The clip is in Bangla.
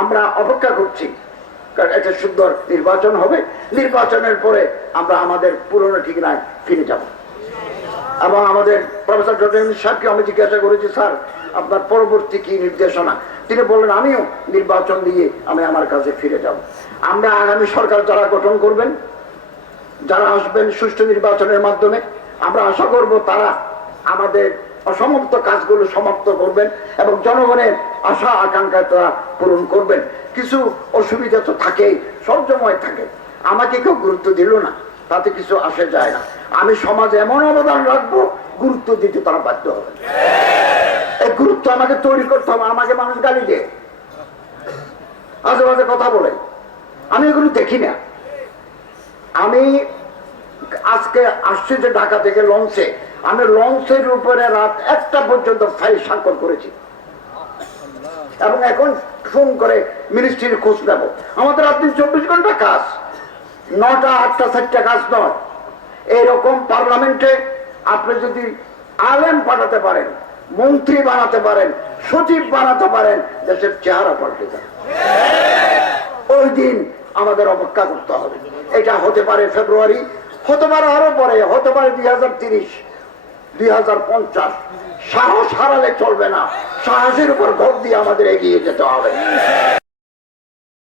আমরা অপেক্ষা করছি, কারণ একটা সুন্দর নির্বাচন হবে। নির্বাচনের পরে আমরা আমাদের পুরনো ঠিকানায় ফিরে যাব। এবং আমাদের প্রফেসর ডক্টর ইউনূস সাহেবকে আমি জিজ্ঞাসা করেছি, স্যার আপনার পরবর্তী কি নির্দেশনা? তিনি বললেন, আমিও নির্বাচন দিয়ে আমি আমার কাছে ফিরে যাব। আমরা আগামী সরকার যারা গঠন করবেন, যারা আসবেন সুষ্ঠু নির্বাচনের মাধ্যমে, আমরা আশা করব তারা আমাদের অসমাপ্ত কাজগুলো সমাপ্ত করবেন এবং জনগণের আশা আকাঙ্ক্ষা তারা পূরণ করবেন। কিছু অসুবিধা তো থাকেই, সবসময় থাকে। আমাকে কেউ গুরুত্ব দিল না, তাতে কিছু আসে যায় না। আমি সমাজে এমন অবদান রাখবো, গুরুত্ব দিতে তারা বাধ্য হবে। এই গুরুত্ব আমাকে তৈরি করতে হবে। আমাকে মানুষ গালি দেয়, আজে বাজে কথা বলে, আমি এগুলো দেখি না। আমি আজকে আসছি যে ঢাকা থেকে লঞ্চে, আমি লঞ্চের উপরে রাত 1টা পর্যন্ত ফাইল স্বাক্ষর করেছি এবং এখন ফোন করে মিনিস্ট্রির খোঁজ নেব। আমাদের রাত্রি 24 ঘন্টা কাজ, 9টা 8টা 4টা কাজ নয়। এইরকম পার্লামেন্টে আপনি যদি আলেম পাঠাতে পারেন, মন্ত্রী বানাতে পারেন, সচিব বানাতে পারেন, দেশের চেহারা পাল্টে যায়। ওই দিন আমাদের অপেক্ষা করতে হবে। এটা হতে পারে ফেব্রুয়ারি, হতে পারে আরো পরে, হতে পারে 2030, 2050। সাহস হারালে চলবে না, সাহসের উপর ভর দিয়ে আমাদের এগিয়ে যেতে হবে।